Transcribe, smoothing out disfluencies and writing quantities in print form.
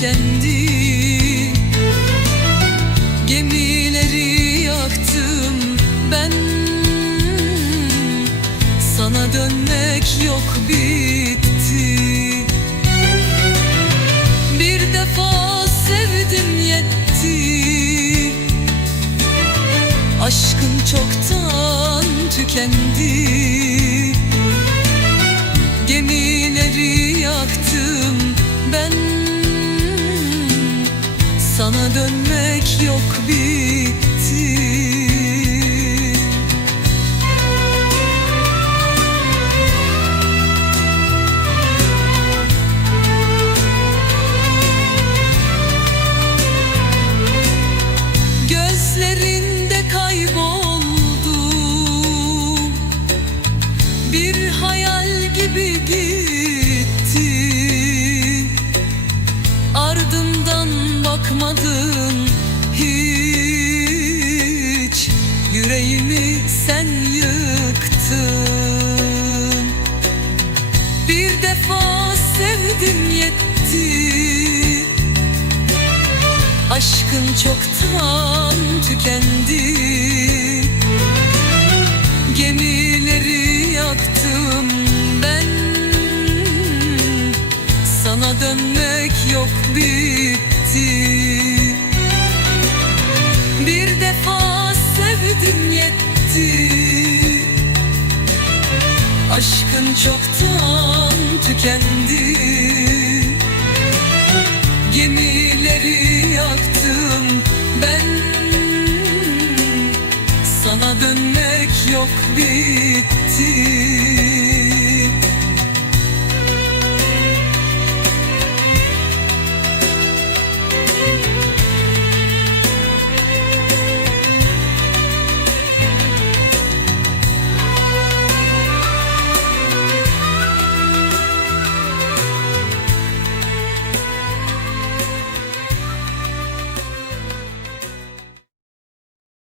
tükendi. Gemileri yaktım ben, sana dönmek yok, bitti. Bir defa sevdim, yetti. Aşkın çoktan tükendi. Gemileri yaktım ben, sana dönmek yok, bitti. Gözlerinde kayboldum, bir hayal gibi gitti. Ardımdan bakmadın hiç, yüreğimi sen yıktın. Bir defa sevdim, yetti. Aşkın çoktan tükendi. Gemileri yaktım ben, sana dönmek yok, bitti. Bir defa sevdim, yetti. Aşkın çoktan tükendi. Gemileri yaktım ben, sana dönmek yok, bitti.